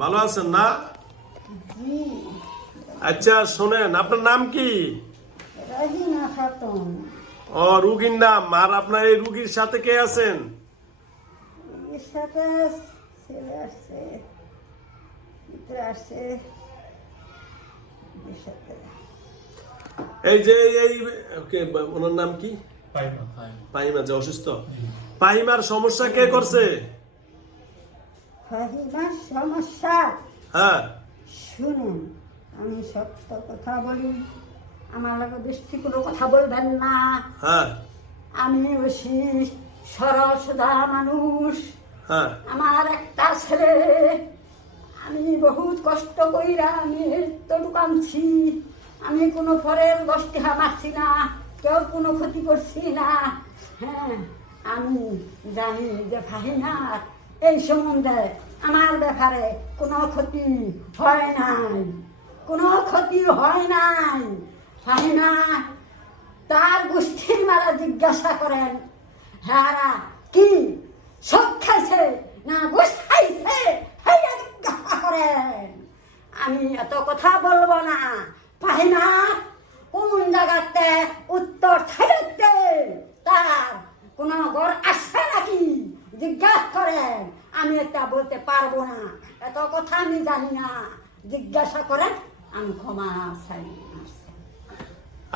ভালো আছেন না? আচ্ছা শোনেন আপনার নাম কি? ও রুগীর নাম। আর আপনার এই রুগীর সাথে কে আছেন? এই যে এই ওনার নাম কি? পাইমা যে অসুস্থ। পাইমার সমস্যা কে করছে? ফাহিমার সমস্যা। হ্যাঁ। শুনুন আমি সত্য কথা বলি। আমার লাগে বেশি কোনো কথা বলবেন না। হ্যাঁ। আমি বেশি সরল সুধা মানুষ। হ্যাঁ। আমার একটা ছেলে। আমি বহুত কষ্ট কইরা আমি তো দোকানছি আমি কোনো পরের গোষ্ঠী মারছি না। কেউ কোনো ক্ষতি করছি না। হ্যাঁ আমি জানি যে ফাহিনার এই সম্বন্ধে আমার ব্যাপারে কোনো ক্ষতি হয় নাই। কোনো ক্ষতি হয় নাই। ফাহিনা তার গোষ্ঠীর মারা জিজ্ঞাসা করেন হ্যাঁ কি সব খাইছে না গোস খাইছে? হেয়া জিজ্ঞাসা করেন। আমি এত কথা বলব না। পাহিনা কোন জায়গাতে উত্তর থাকতে তার কোন ঘর আসছে নাকি জিজ্ঞাসা করেন আমি এটা বলতে পারব না। এত কথা আমি জানি না। জিজ্ঞাসা করেন আমি ক্ষমা চাই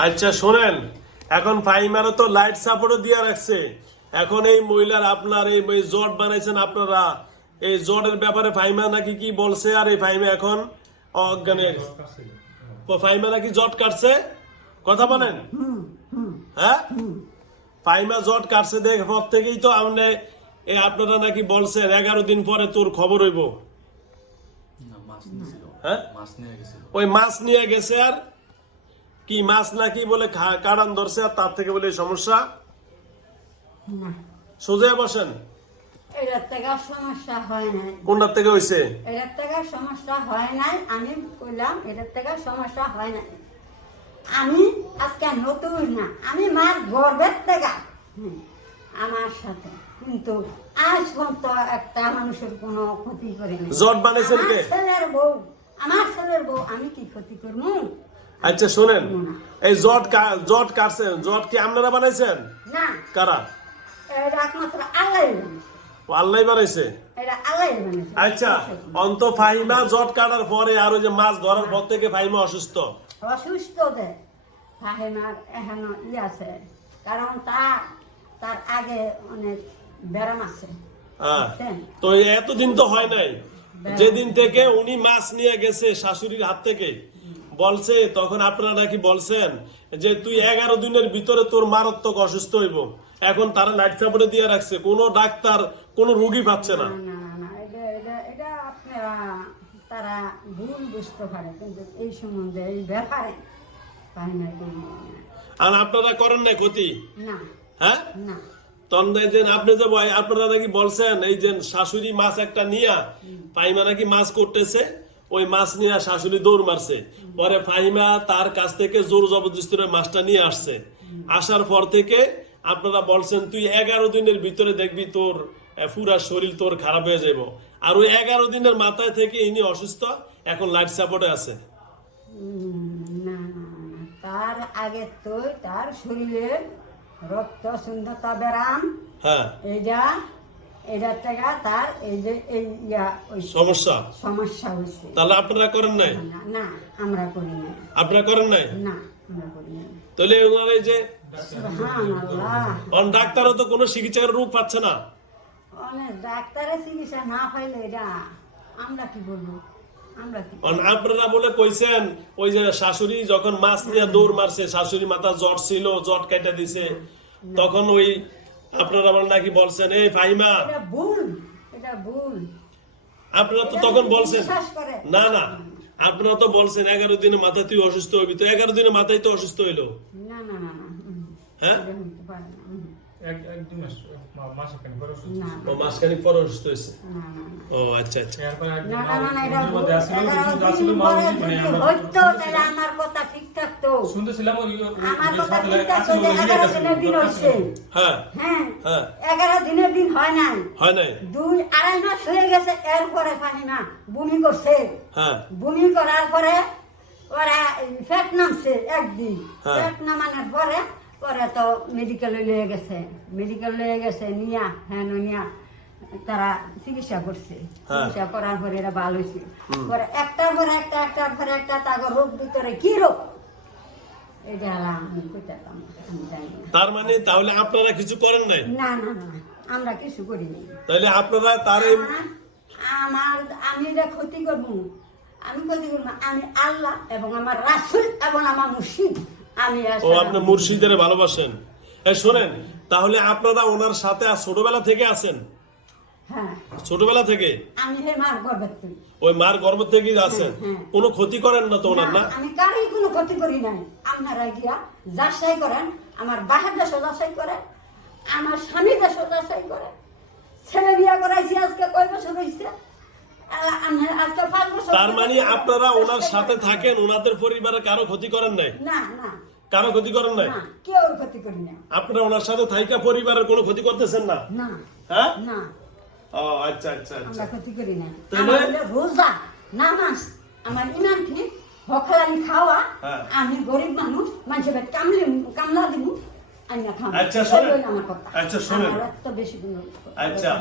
আচ্ছা শোনেন এখন ফাইমারও তো লাইট সাপোর্টও দিয়ে রাখছে। এখন এই মহিলার আপনার এই জট বানাইছেন আপনারা। এই জটের ব্যাপারে ফাইমা নাকি কি বলছে? আর এই ফাইমা এখন অজ্ঞানের ফাইমা নাকি জট কাটছে? কথা বলেন। হ্যাঁ? ফাইমা জট কাটছে দেখ পর থেকেই তো আপনি এই আপনারা নাকি বলছেন এগারো দিন পরে তোর খবর হইব। মাছ হ্যাঁ? নিয়ে ওই মাছ নিয়ে গেছে আর কি মাছ নাকি বলে কাড়ান ধরছে আর তার থেকে বলে এই সমস্যা? সোজা বসেন। সমস্যা হয় নাই। কোনটার থেকে হইছে? এটার থেকে সমস্যা হয় নাই। আমি কইলাম এটার থেকে সমস্যা হয় নাই। আমি আজকে নতুন না আমি মার গর্বের থেকে। হুম, আমার সাথে। কিন্তু আজ পর্যন্ত একটা মানুষের কোনো ক্ষতি করি নাই। জট বানাইছেন কে? ছেলের বউ আমার ছেলের বউ আমি কি ক্ষতি করব? আচ্ছা শোনেন। এই জট জট কাটছেন। জট কি আপনারা বানাইছেন? না। কারা? এটা একমাত্র আল্লাহ আল্লাহ বানাইছে? আচ্ছা অন্ত ফাহিমা জট কাটার পরে আর ওই যে মাছ ধরার পর থেকে ফাহিমা অসুস্থ? অসুস্থ ফাহিমার এখনও ই আছে। কারণ তার তার আগে অনেক ব্যারাম আছে হ্যাঁ। তো এতদিন তো হয় নাই। যেদিন থেকে উনি মাছ নিয়ে গেছে শাশুড়ির হাত থেকে বলছে তখন আপনারা নাকি বলছেন যে তুই এগারো দিনের ভিতরে তোর মারাত্মক অসুস্থ হইব। এখন তারা লাইট সাপোর্টে দিয়ে রাখছে। কোনো ডাক্তার কোনো রুগী পাচ্ছে না। না না না, না এটা এটা এটা আপনারা তারা ভুল বুঝতে পারে। কিন্তু এই সম্বন্ধে এই ব্যাপারে আর আপনারা করেন নাই ক্ষতি? হ্যাঁ? না। আপনারা বলছেন পরে ফাইমা তার কাছ থেকে জোর জবরদস্তি মাছটা নিয়ে আসছে। আসার পর থেকে আপনারা বলছেন, তুই এগারো দিনের ভিতরে দেখবি তোর পুরা শরীর তোর খারাপ হয়ে যাব আর ওই এগারো দিনের মাথায় থেকে ইনি অসুস্থ, এখন লাইট সাপোর্টে আছে। তার আগে তো তার শরীরে রক্ত শূন্যতা ব্যারাম। হ্যাঁ। এইটা এটার থেকে তার এই যে এই সমস্যা। সমস্যা হয়েছে তাহলে আপনারা করেন নাই? না আমরা করি না আপনারা করেন নাই? না আমরা করি না তাহলে ওনার যে অন ডাক্তারও তো কোনো চিকিৎসার রূপ পাচ্ছে না। অনেক ডাক্তারের চিকিৎসা না পাইলে এটা আমরা কি বলব আপনারা বলে কইছেন ওই যে শাশুড়ি যখন মাছ নিয়ে দৌড় মারছে শাশুড়ি মাথা জ্বর ছিল জট কেটে দিছে। তখন ওই আপনারা আমার নাকি বলছেন এই ফাইমা ভুল এটা ভুল। আপনারা তো তখন বলছেন না না আপনারা তো বলছেন এগারো দিনে মাথায় তুই অসুস্থ হবি তো এগারো দিনে মাথায় তো অসুস্থ হইল। না না না না হ্যাঁ? ও পর অসুস্থ হয়েছে? না না না। ও আচ্ছা আচ্ছা। না না না না এগারো মানে আমরা কথা ঠিক থাকতো। শুনতেছিলাম আমার কথা ঠিক থাকতো দিনের দিন। হ্যাঁ হ্যাঁ হ্যাঁ। এগারো দিনের দিন হয় নাই। হয় নাই? দুই আড়াই মাস হয়ে গেছে এরপরে ফাহিমা বমি করছে। হ্যাঁ। বমি করার পরে ওরা ফ্যাট নামছে একদিন। হ্যাঁ। ফ্যাট নামানোর পরে পরে তো মেডিকেলে নিয়ে গেছে। মেডিকেল নিয়ে গেছে নিয়া হ্যাঁ নিয়া তারা চিকিৎসা করছে। হ্যাঁ। চিকিৎসা করার পরে এরা ভালো হয়েছে। পরে একটার পরে একটা একটার পরে একটা তাকে রোগ ভিতরে কি রোগ? এটা। তার মানে তাহলে আপনারা কিছু করেন নাই? না না না আমরা কিছু করিনি তাহলে আপনারা তার আমার- আমি যে ক্ষতি করব আমি ক্ষতি করব না। আমি আল্লাহ এবং আমার রাসুল এবং আমার মুর্শিদ। ও আপনি মুর্শিদের ভালোবাসেন। এ শোনেন তাহলে আপনারা ওনার সাথে ছোটবেলা থেকে আছেন? হ্যাঁ। ছোটবেলা থেকে? ওই মার গর্ভ থেকেই আছেন? হ্যাঁ। কোনো ক্ষতি করেন না তো ওনার না আমি কারোই কোনো ক্ষতি করি নাই। আপনারা গিয়া যাচাই করেন আমার বাহের যাচাই করেন আমার স্বামী যাচাই ছেলে বিয়া করাইছি আজকে কয় বছর হয়েছে তার মানে আপনারা ওনার সাথে থাকেন ওনাদের পরিবারে কারও ক্ষতি করেন নাই? না না। কারও ক্ষতি করেন নাই? না কেউ ক্ষতি করি না আপনারা ওনার সাথে থাইকা পরিবারের কোনো ক্ষতি করতেছেন না? না হ্যাঁ? না। ও আচ্ছা আচ্ছা আচ্ছা। ক্ষতি করি না তাহলে? রোজা নামাজ। আমার ইমান কি হকলানি খাওয়া। হ্যাঁ। আমি গরিব মানুষ মানুষের কামলে কামলা দিব। আচ্ছা, শোনেন। আচ্ছা, শোনেন। আচ্ছা।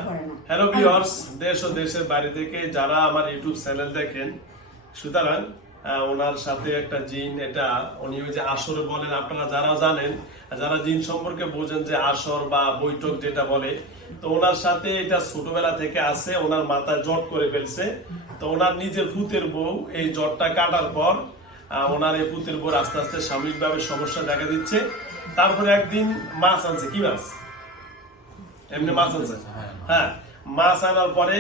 হ্যালো ভিউয়ার্স দেশ ও দেশের বাইরে থেকে যারা আমার ইউটিউব চ্যানেল দেখেন সুতরাং ওনার সাথে একটা জিন এটা উনি ওই যে আসর বলেন আপনারা যারা জানেন যারা জিন সম্পর্কে বোঝেন যে আসর বা বৈঠক যেটা বলে তো ওনার সাথে এটা ছোটবেলা থেকে আছে ওনার মাথায় জট করে ফেলছে। তো ওনার নিজের ফুতের বউ এই জটটা কাটার পর ওনার এই পুতের বউ আস্তে আস্তে সাময়িকভাবে সমস্যা দেখা দিচ্ছে। তারপরে একদিন মাছ আনছে কি মাছ? এমনি মাছ আনছে? হ্যাঁ। হ্যাঁ মাছ আনার পরে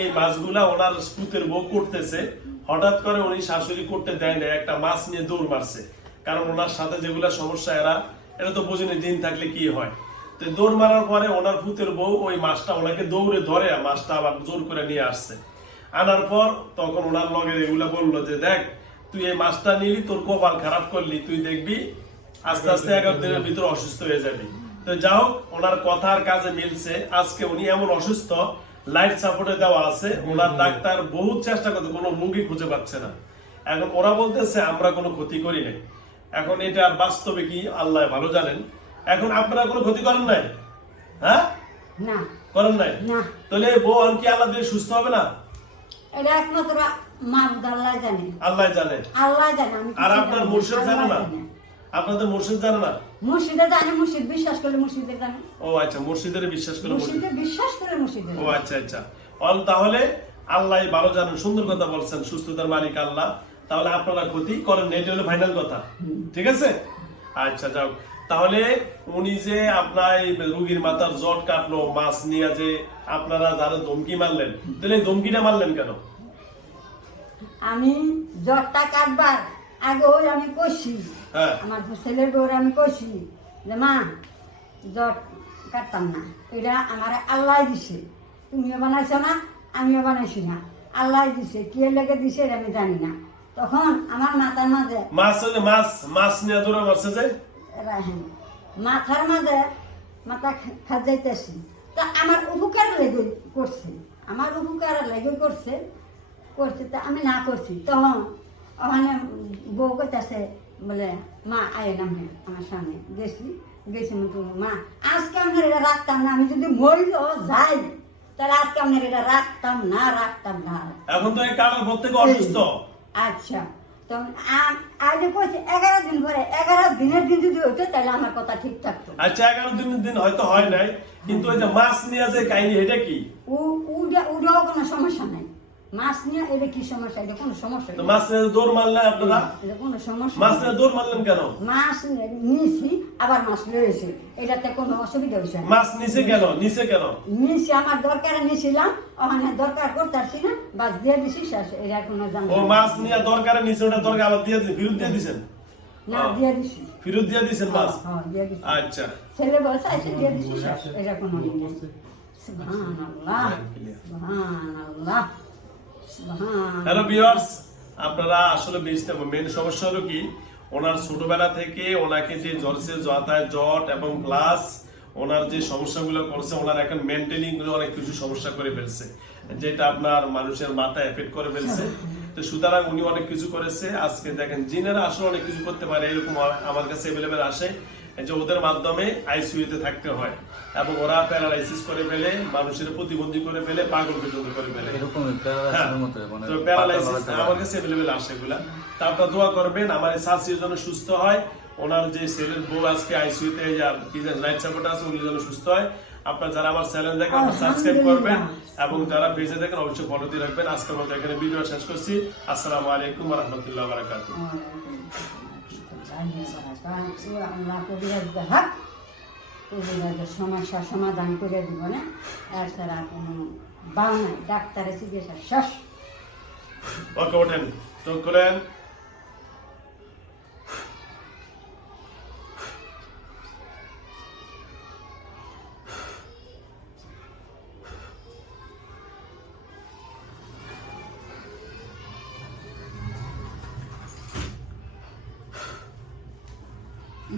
এই মাছগুলা ওনার পুতের বউ করতেছে। হঠাৎ করে উনি শাশুড়ি করতে দেয় না একটা মাছ নিয়ে দৌড় মারছে। কারণ ওনার সাথে যেগুলা সমস্যা, এরা এটা তো বোঝেনি দিন থাকলে কি হয়। তো দৌড় মারার পরে ওনার পুতের বউ ওই মাছটা ওনাকে দৌড়ে ধরে, মাছটা আবার জোর করে নিয়ে আসছে। আনার পর তখন ওনার লগে এগুলা বলল যে, দেখ, তুই এই মাছটা নিলি, তোর কপাল খারাপ করলি, তুই দেখবি, আস্তে আস্তে এগারো দিনের ভিতরে অসুস্থ হয়ে যাবি। তো যাই হোক, ওনার কথার কাজে মিলছে। আজকে উনি এমন অসুস্থ লাইফ সাপোর্টে দেওয়া আছে। ওনার ডাক্তার বহুত চেষ্টা করতে কোনো মুগি খুঁজে পাচ্ছে না। এখন ওরা বলতেছে আমরা কোনো ক্ষতি করি নাই। এখন এটা বাস্তবে কি আল্লাহ ভালো জানেন। এখন আপনারা কোনো ক্ষতি করেন নাই? হ্যাঁ? করেন নাই? তাহলে বউ আর কি আল্লাহ দিয়ে সুস্থ হবে না? এটা একমাত্র আল্লাহ জানে। আল্লাহ জানে। আল্লাহ জানে আর আপনার মুর্শিদ জানে না? আপনাদের মুর্শিদ জানে না? মুর্শিদে জানে মুর্শিদ বিশ্বাস করলে মুর্শিদে জানে। ও আচ্ছা মুর্শিদের বিশ্বাস করে মুর্শিদে বিশ্বাস করে মুর্শিদে ও আচ্ছা আচ্ছা। অল তাহলে আল্লাহ ভালো জানেন সুন্দর কথা বলছেন সুস্থতার মালিক আল্লাহ। তাহলে আপনারা ক্ষতি করেন এটা হলো ফাইনাল কথা। ঠিক আছে? আচ্ছা যাও তাহলে উনি যে আপনার রুগীর মাথার জট কাটলো মাছ নিয়ে যে আপনারা যারা ধমকি মারলেন তাহলে ধমকিটা মারলেন কেন? আমি জ্বরটা কাটবার আগে ওই আমি কইছি হ্যাঁ। আমার ছেলের বউর আমি কইছি যে মা জ্বর কাটতাম না এটা আমার আল্লাহ দিছে। তুমিও বানাইছো না আমিও বানাইছি না। আল্লাহ দিছে কে লেগে দিছে এটা আমি জানি না। তখন আমার মাথার মাঝে মাছ মাছ মাছ নিয়ে দৌড়ে মারছে যে। মাথার মাঝে মাথা খাজাইতেছি তা আমার উপকার লেগে করছে আমার উপকার লেগে করছে করছে তা আমি না করছি। তখন ওখানে বউ কইতাছে বলে মা আয় নামে আমার সামনে। গেছি গেছি মতো মা আজকে আপনার এটা রাখতাম না আমি যদি মরিও যাই তাহলে আজকে আপনার এটা রাখতাম না রাখতাম না। এখন তো এই থেকে অসুস্থ। আচ্ছা তো আ- আগে কইছে এগারো দিন পরে এগারো দিনের দিন যদি হইতো তাহলে আমার কথা ঠিক থাকতো। আচ্ছা এগারো দিন দিন হয়তো হয় নাই কিন্তু ওই যে মাছ নিয়ে যে কাহিনী এটা কি? উ উড়া উড়াও কোনো সমস্যা নাই। মাছ নিয়ে এটা কি সমস্যা? এটা কোনো সমস্যা তো মাছ নিয়ে দৌড় মারলেন আপনারা? এটা কোনো সমস্যা মাছ নিয়ে দৌড় মারলেন কেন? মাছ নিয়েছি আবার মাছ লয়েছি এটাতে কোনো অসুবিধা হয়েছে মাছ নিচে কেন? নিচে কেন? নিয়েছি আমার দরকারে নিয়েছিলাম ওখানে দরকার করতেছি না বাস দিয়ে দিছি এটা কোনো জানা ও মাছ নিয়ে দরকারে নিচে ওটা দরকার আবার দিয়ে দিয়েছেন ফিরত দিয়ে দিছেন? না দিয়ে দিছি। ফিরত দিয়ে দিয়েছেন মাছ? হ্যাঁ দিয়ে দিছি। আচ্ছা। ছেলে বলছে আছে দিয়ে দিছি এটা কোনো সুবহানাল্লাহ সুবহানাল্লাহ। সুবহান হ্যালো ভিউয়ার্স আপনারা আসলে মেন সমস্যা হলো কি? ওনার ছোটবেলা থেকে ওনাকে যে জ্বরছে জতায় জট এবং প্লাস ওনার যে সমস্যাগুলো করছে ওনার এখন মেনটেনিংগুলো অনেক কিছু সমস্যা করে ফেলছে যেটা আপনার মানুষের মাথায় এফেক্ট করে ফেলছে। তো সুতরাং উনি অনেক কিছু করেছে। আজকে দেখেন জিনেরা আসলে অনেক কিছু করতে পারে এরকম আমার কাছে অ্যাভেলেবেল আসে। যে ওদের মাধ্যমে আইসিইউতে থাকতে হয় এবং ওরা প্যারালাইসিস করে ফেলে মানুষের প্রতিবন্ধী করে ফেলে পাগল পর্যন্ত করে ফেলে। এরকম হ্যাঁ, মানে তো প্যারালাইসিস আমার কাছে অ্যাভেলেবেল আসে এগুলা। তা আপনারা দোয়া করবেন আমার শাশুড়ি যেন সুস্থ হয়। ওনার যে ছেলের বউ আজকে আইসিইউতে কি যে লাইট সাপোর্ট আছে উনি যেন সুস্থ হয়। আপনারা যারা আমার চ্যানেল দেখেন সাবস্ক্রাইব করবেন এবং যারা পেজে দেখেন অবশ্যই ফলো দিয়ে রাখবেন। আজকের মতো এখানে ভিডিও শেষ করছি। আসসালামু আলাইকুম রহমতুল্লাহ বারাকাতুহ। কবিরাজের সমস্যা সমাধান করে দিব না। এর ছাড়া কোনো ডাক্তারের চিকিৎসা শেষ। করেন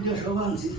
有时候忘记